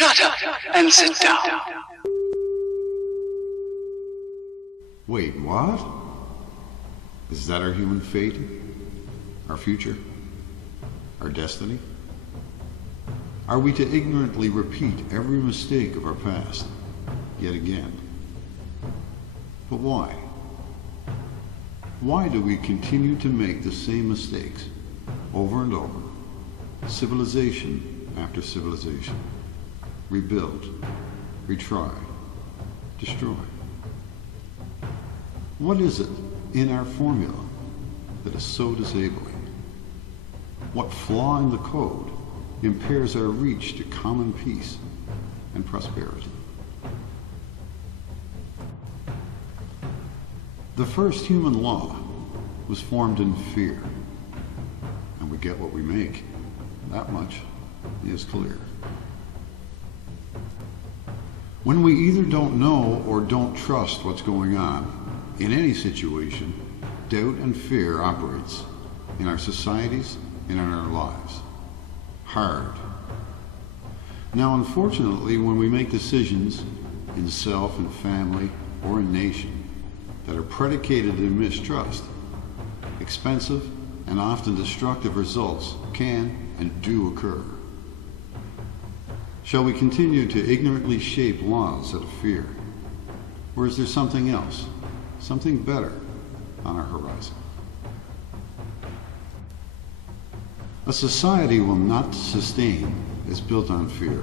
Shut up and sit down. Wait, what? Is that our human fate? Our future? Our destiny? Are we to ignorantly repeat every mistake of our past, yet again? But why? Why do we continue to make the same mistakes over and over, civilization after civilization? Rebuild, retry, destroy. What is it in our formula that is so disabling? What flaw in the code impairs our reach to common peace and prosperity? The first human law was formed in fear, and we get what we make. That much is clear. When we either don't know or don't trust what's going on, in any situation, doubt and fear operates in our societies and in our lives. Hard. Now, unfortunately, when we make decisions in self and family or in nation that are predicated in mistrust, expensive and often destructive results can and do occur. Shall we continue to ignorantly shape laws out of fear? Or is there something else, something better on our horizon? A society will not sustain is built on fear.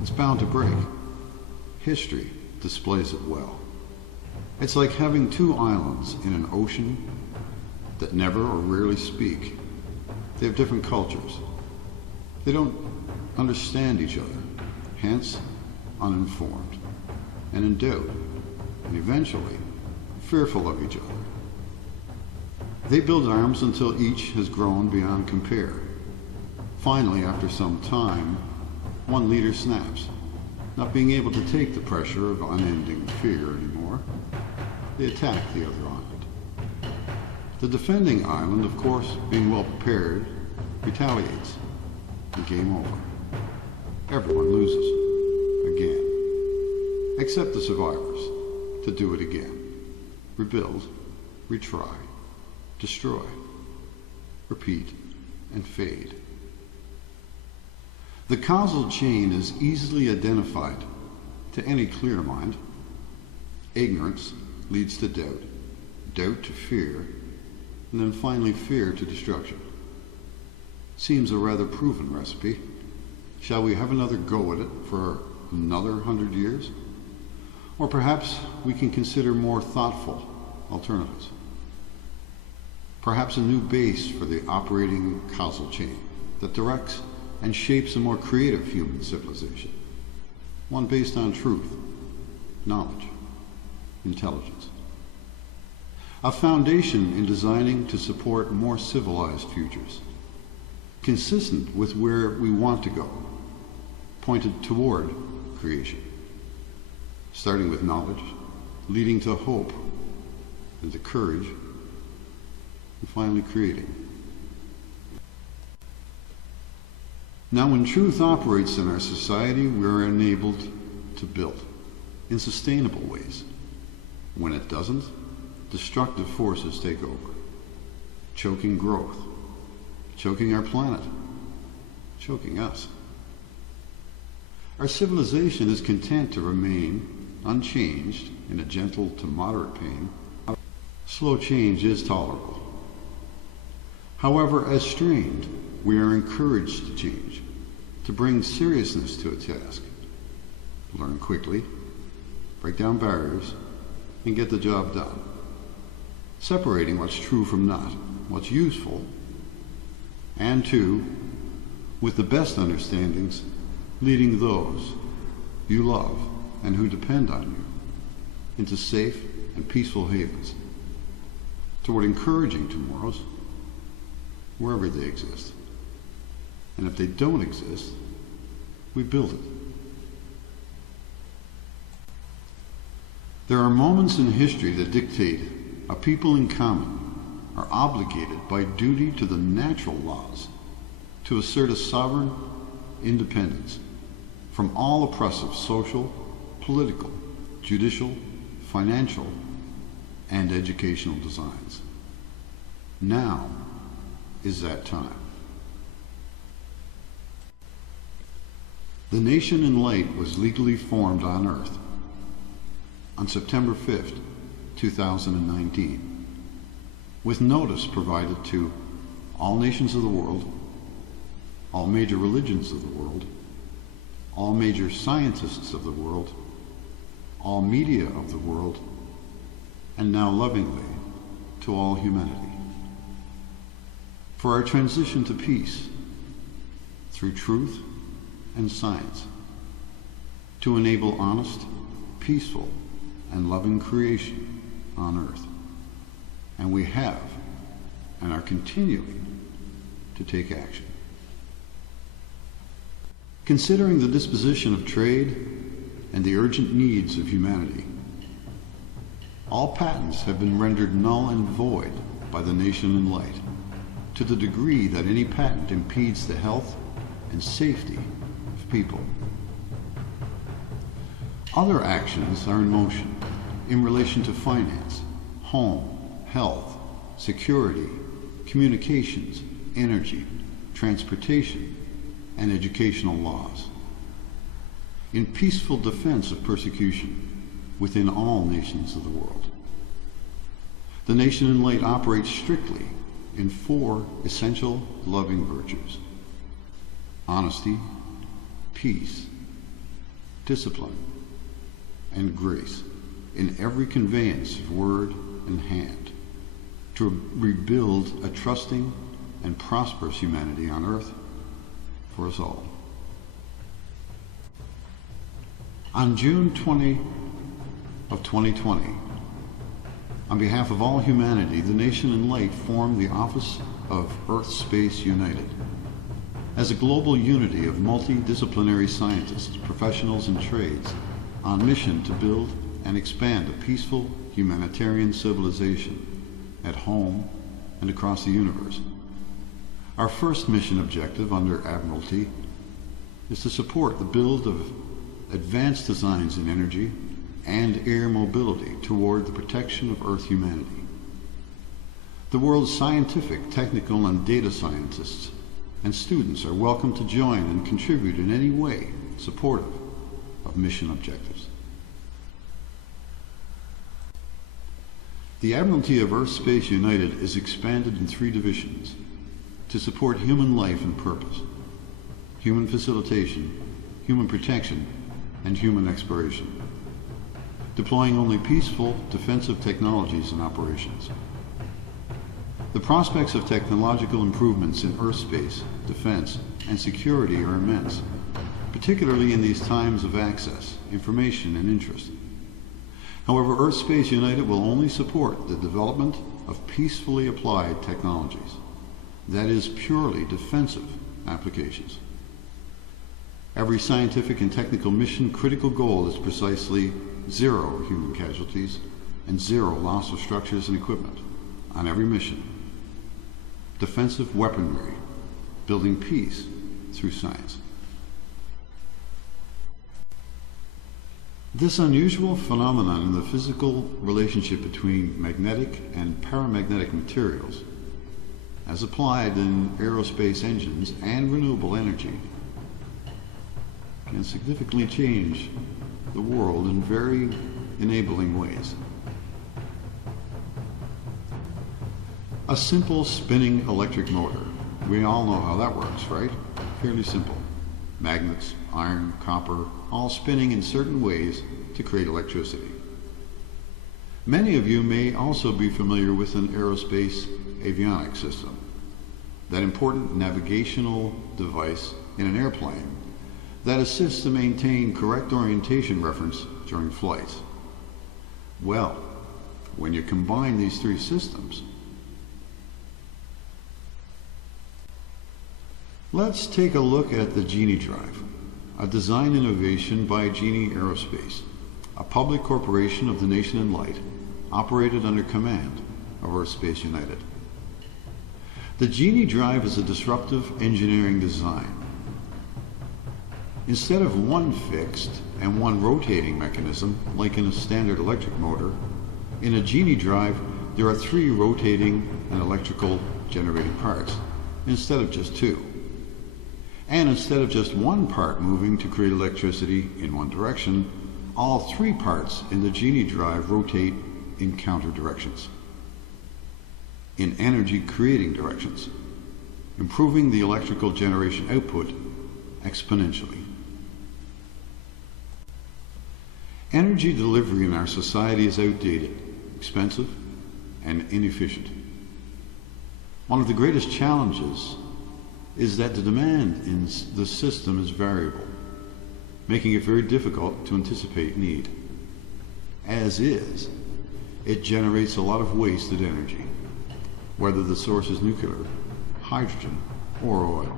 It's bound to break. History displays it well. It's like having two islands in an ocean that never or rarely speak. They have different cultures. They don't understand each other, hence uninformed, and in doubt, and eventually fearful of each other. They build arms until each has grown beyond compare. Finally, after some time, one leader snaps, not being able to take the pressure of unending fear anymore. They attack the other island. The defending island, of course, being well prepared, retaliates. The game over. Everyone loses. Again. Except the survivors, to do it again. Rebuild, retry, destroy, repeat, and fade. The causal chain is easily identified to any clear mind. Ignorance leads to doubt, doubt to fear, and then finally fear to destruction. Seems a rather proven recipe. Shall we have another go at it for another 100 years? Or perhaps we can consider more thoughtful alternatives. Perhaps a new base for the operating causal chain that directs and shapes a more creative human civilization. One based on truth, knowledge, intelligence. A foundation in designing to support more civilized futures, consistent with where we want to go, pointed toward creation, starting with knowledge, leading to hope and to courage, and finally creating. Now, when truth operates in our society, we are enabled to build in sustainable ways. When it doesn't, destructive forces take over, choking growth, choking our planet, choking us. Our civilization is content to remain unchanged in a gentle to moderate pain. Slow change is tolerable. However, as strained, we are encouraged to change, to bring seriousness to a task, learn quickly, break down barriers, and get the job done. Separating what's true from not, what's useful, and two, with the best understandings, leading those you love and who depend on you into safe and peaceful havens, toward encouraging tomorrows wherever they exist. And if they don't exist, we build it. There are moments in history that dictate a people in common are obligated by duty to the natural laws to assert a sovereign independence from all oppressive social, political, judicial, financial, and educational designs. Now is that time. The Nation in Light was legally formed on Earth on September 5th, 2019, with notice provided to all nations of the world, all major religions of the world, all major scientists of the world, all media of the world, and now lovingly to all humanity, for our transition to peace through truth and science, to enable honest, peaceful, and loving creation on Earth. And we have and are continuing to take action. Considering the disposition of trade and the urgent needs of humanity, all patents have been rendered null and void by the Nation in Light, to the degree that any patent impedes the health and safety of people. Other actions are in motion in relation to finance, home, health, security, communications, energy, transportation, and educational laws, in peaceful defense of persecution within all nations of the world. The Nation in Light operates strictly in 4 essential loving virtues: honesty, peace, discipline, and grace in every conveyance of word and hand, to rebuild a trusting and prosperous humanity on Earth for us all. On June 20 of 2020, on behalf of all humanity, the Nation in Light formed the Office of Earth Space United as a global unity of multidisciplinary scientists, professionals, and trades on mission to build and expand a peaceful humanitarian civilization at home and across the universe. Our first mission objective under Admiralty is to support the build of advanced designs in energy and air mobility toward the protection of Earth humanity. The world's scientific, technical, and data scientists and students are welcome to join and contribute in any way supportive of mission objectives. The Admiralty of Earth Space United is expanded in 3 divisions to support human life and purpose: human facilitation, human protection, and human exploration, deploying only peaceful, defensive technologies and operations. The prospects of technological improvements in Earth space, defense, and security are immense, particularly in these times of access, information, and interest. However, Earth Space United will only support the development of peacefully applied technologies, that is, purely defensive applications. Every scientific and technical mission critical goal is precisely 0 human casualties and 0 loss of structures and equipment on every mission. Defensive weaponry, building peace through science. This unusual phenomenon in the physical relationship between magnetic and paramagnetic materials, as applied in aerospace engines and renewable energy, can significantly change the world in very enabling ways. A simple spinning electric motor. We all know how that works, right? Fairly simple. Magnets, iron, copper, all spinning in certain ways to create electricity. Many of you may also be familiar with an aerospace avionics system, that important navigational device in an airplane that assists to maintain correct orientation reference during flights. Well, when you combine these 3 systems, let's take a look at the Genie Drive, a design innovation by Genie Aerospace, a public corporation of the Nation in Light, operated under command of Earth Space United. The Genie Drive is a disruptive engineering design Instead of one fixed and one rotating mechanism, like in a standard electric motor, in a Genie Drive there are 3 rotating and electrical generating parts, instead of just 2. And instead of just one part moving to create electricity in one direction, all 3 parts in the Genie Drive rotate in counter directions, in energy creating directions, improving the electrical generation output exponentially. Energy delivery in our society is outdated, expensive, and inefficient. One of the greatest challenges is that the demand in the system is variable, making it very difficult to anticipate need. As is, it generates a lot of wasted energy, whether the source is nuclear, hydrogen, or oil.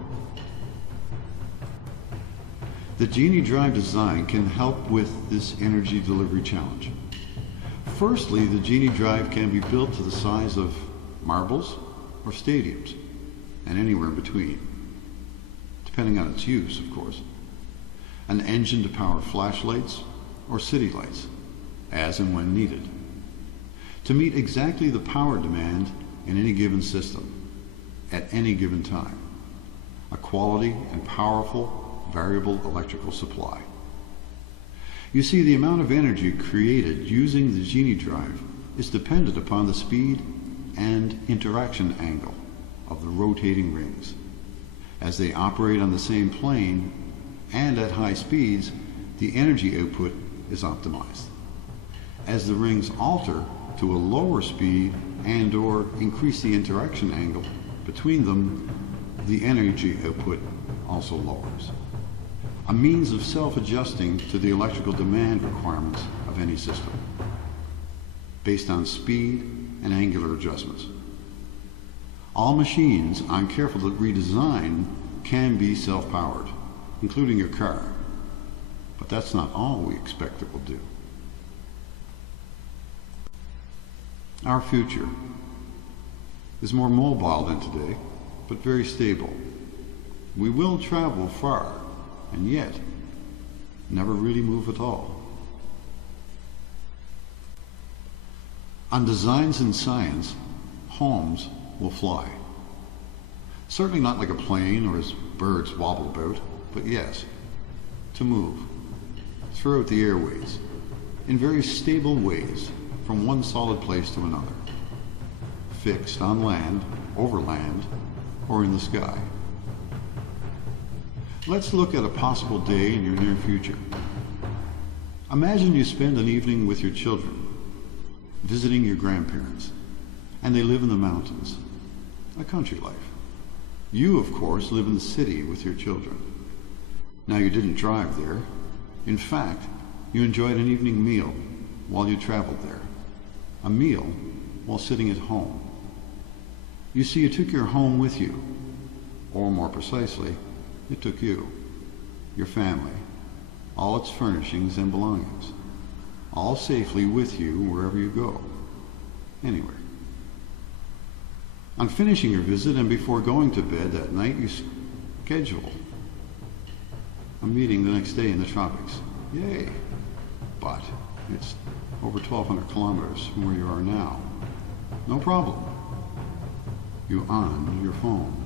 The Genie Drive design can help with this energy delivery challenge. Firstly, the Genie Drive can be built to the size of marbles or stadiums, and anywhere in between, depending on its use, of course. An engine to power flashlights or city lights, as and when needed, to meet exactly the power demand in any given system, at any given time. A quality and powerful variable electrical supply. You see, the amount of energy created using the Genie Drive is dependent upon the speed and interaction angle of the rotating rings. As they operate on the same plane and at high speeds, the energy output is optimized. As the rings alter to a lower speed and/or increase the interaction angle between them, the energy output also lowers. A means of self-adjusting to the electrical demand requirements of any system, based on speed and angular adjustments. All machines, on careful redesign, can be self-powered, including your car, but that's not all we expect it will do. Our future is more mobile than today, but very stable. We will travel far, and yet never really move at all. On Designs in Science, homes will fly. Certainly not like a plane or as birds wobble about, but yes, to move throughout the airways in very stable ways from one solid place to another, fixed on land, over land, or in the sky. Let's look at a possible day in your near future. Imagine you spend an evening with your children, visiting your grandparents, and they live in the mountains, a country life. You, of course, live in the city with your children. Now, you didn't drive there. In fact, you enjoyed an evening meal while you traveled there, a meal while sitting at home. You see, you took your home with you, or more precisely, it took you, your family, all its furnishings and belongings, all safely with you wherever you go, anywhere. On finishing your visit and before going to bed that night, you schedule a meeting the next day in the tropics. Yay! But it's over 1,200 kilometers from where you are now. No problem. You on your phone.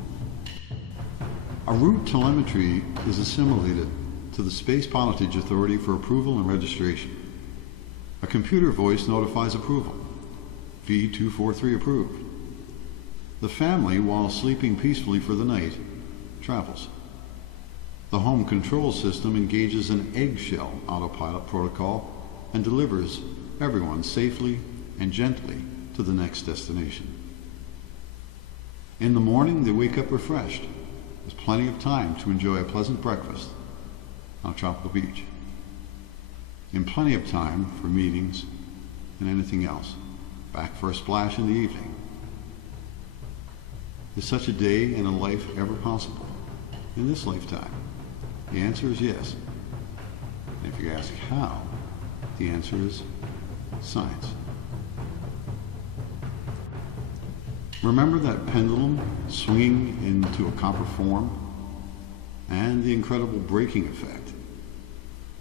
A route telemetry is assimilated to the Space Pilotage Authority for approval and registration. A computer voice notifies approval. V243 approved. The family, while sleeping peacefully for the night, travels. The home control system engages an eggshell autopilot protocol and delivers everyone safely and gently to the next destination. In the morning, they wake up refreshed. There's plenty of time to enjoy a pleasant breakfast on a tropical beach, and plenty of time for meetings and anything else. Back for a splash in the evening. Is such a day and a life ever possible in this lifetime? The answer is yes. And if you ask how, the answer is science. Remember that pendulum swinging into a copper form and the incredible braking effect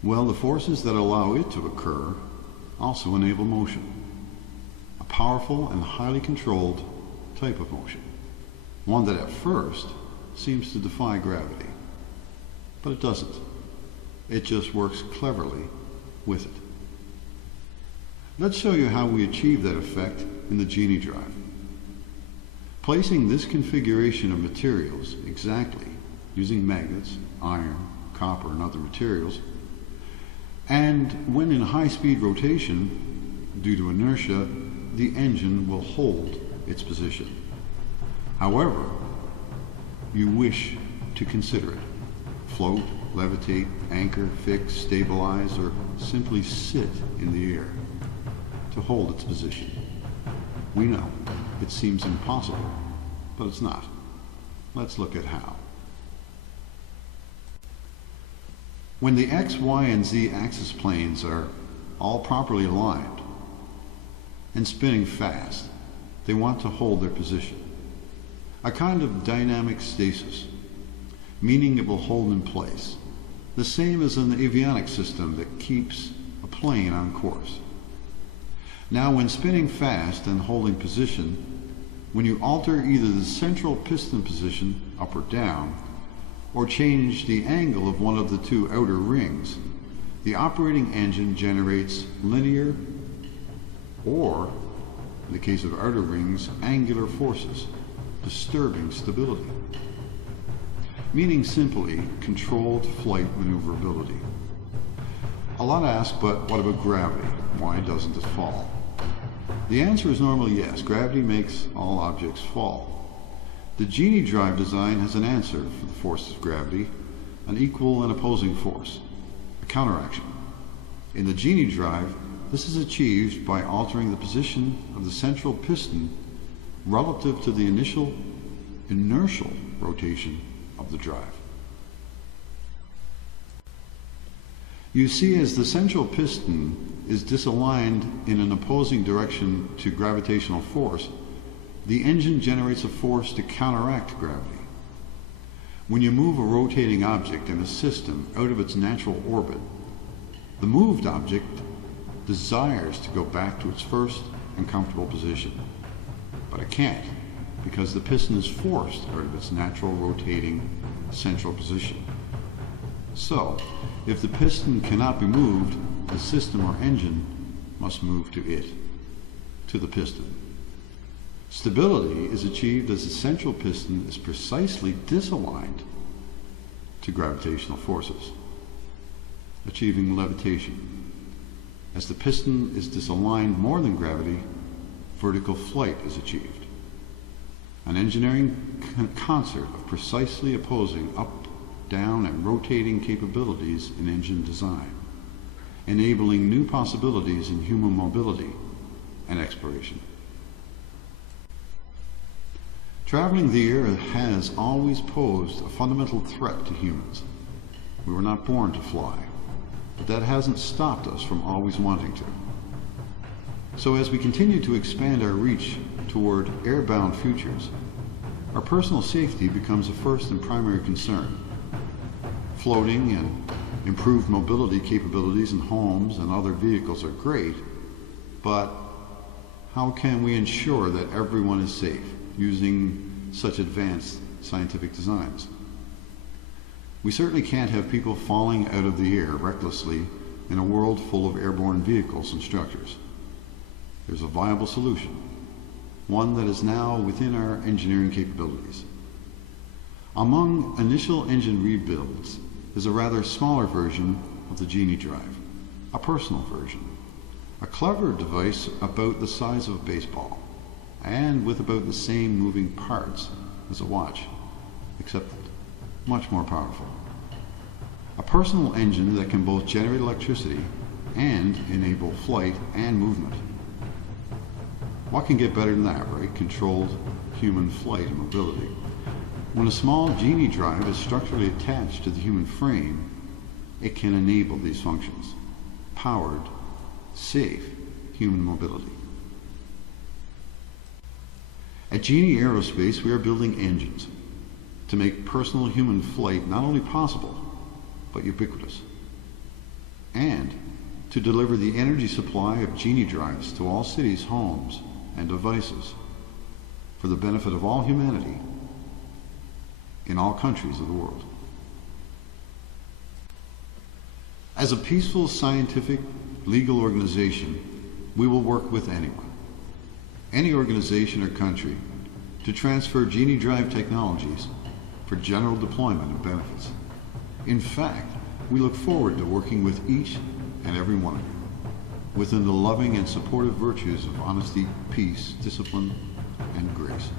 Well, the forces that allow it to occur also enable motion, a powerful and highly controlled type of motion, one that at first seems to defy gravity. But it doesn't. It just works cleverly with it. Let's show you how we achieve that effect in the Genie Drive. Placing this configuration of materials exactly using magnets, iron, copper, and other materials, and when in high-speed rotation, due to inertia, the engine will hold its position. However, you wish to consider it. Float, levitate, anchor, fix, stabilize, or simply sit in the air to hold its position. We know it seems impossible, but it's not. Let's look at how. When the X, Y, and Z axis planes are all properly aligned and spinning fast, they want to hold their position. A kind of dynamic stasis, meaning it will hold in place, the same as an avionics system that keeps a plane on course. Now, when spinning fast and holding position, when you alter either the central piston position, up or down, or change the angle of one of the two outer rings, the operating engine generates linear, or, in the case of outer rings, angular forces, disturbing stability. Meaning simply, controlled flight maneuverability. A lot ask, but what about gravity? Why doesn't it fall? The answer is normally yes. Gravity makes all objects fall. The Genie Drive design has an answer for the force of gravity, an equal and opposing force, a counteraction. In the Genie Drive, this is achieved by altering the position of the central piston relative to the initial inertial rotation of the drive. You see, as the central piston is disaligned in an opposing direction to gravitational force, the engine generates a force to counteract gravity. When you move a rotating object in a system out of its natural orbit, the moved object desires to go back to its first and comfortable position. But it can't, because the piston is forced out of its natural rotating central position. So, if the piston cannot be moved, the system or engine must move to it, to the piston. Stability is achieved as the central piston is precisely disaligned to gravitational forces, achieving levitation. As the piston is disaligned more than gravity, vertical flight is achieved. An engineering concert of precisely opposing up, down, and rotating capabilities in engine design, enabling new possibilities in human mobility and exploration. Traveling the air has always posed a fundamental threat to humans. We were not born to fly, but that hasn't stopped us from always wanting to. So as we continue to expand our reach toward airbound futures, our personal safety becomes a first and primary concern. Floating and improved mobility capabilities in homes and other vehicles are great, but how can we ensure that everyone is safe using such advanced scientific designs? We certainly can't have people falling out of the air recklessly in a world full of airborne vehicles and structures. There's a viable solution, one that is now within our engineering capabilities. Among initial engine rebuilds is a rather smaller version of the Genie Drive, a personal version, a clever device about the size of a baseball, and with about the same moving parts as a watch, except much more powerful. A personal engine that can both generate electricity and enable flight and movement. What can get better than that, right? Controlled human flight and mobility. When a small Genie Drive is structurally attached to the human frame, it can enable these functions. Powered, safe human mobility. At Genie Aerospace, we are building engines to make personal human flight not only possible, but ubiquitous. and to deliver the energy supply of Genie Drives to all cities, homes, and devices for the benefit of all humanity in all countries of the world. As a peaceful, scientific, legal organization, we will work with anyone, any organization or country, to transfer Genie Drive technologies for general deployment and benefits. In fact, we look forward to working with each and every one of you within the loving and supportive virtues of honesty, peace, discipline, and grace.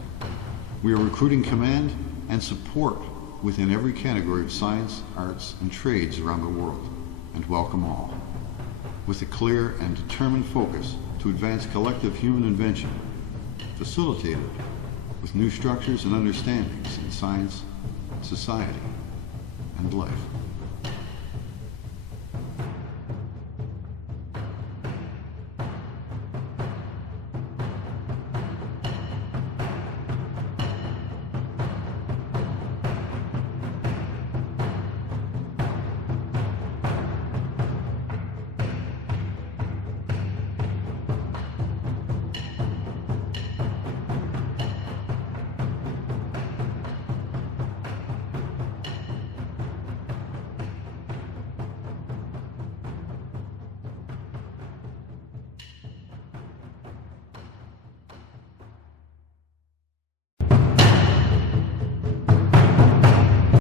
We are recruiting command and support within every category of science, arts, and trades around the world, and welcome all, with a clear and determined focus to advance collective human invention, facilitated with new structures and understandings in science, society, and life.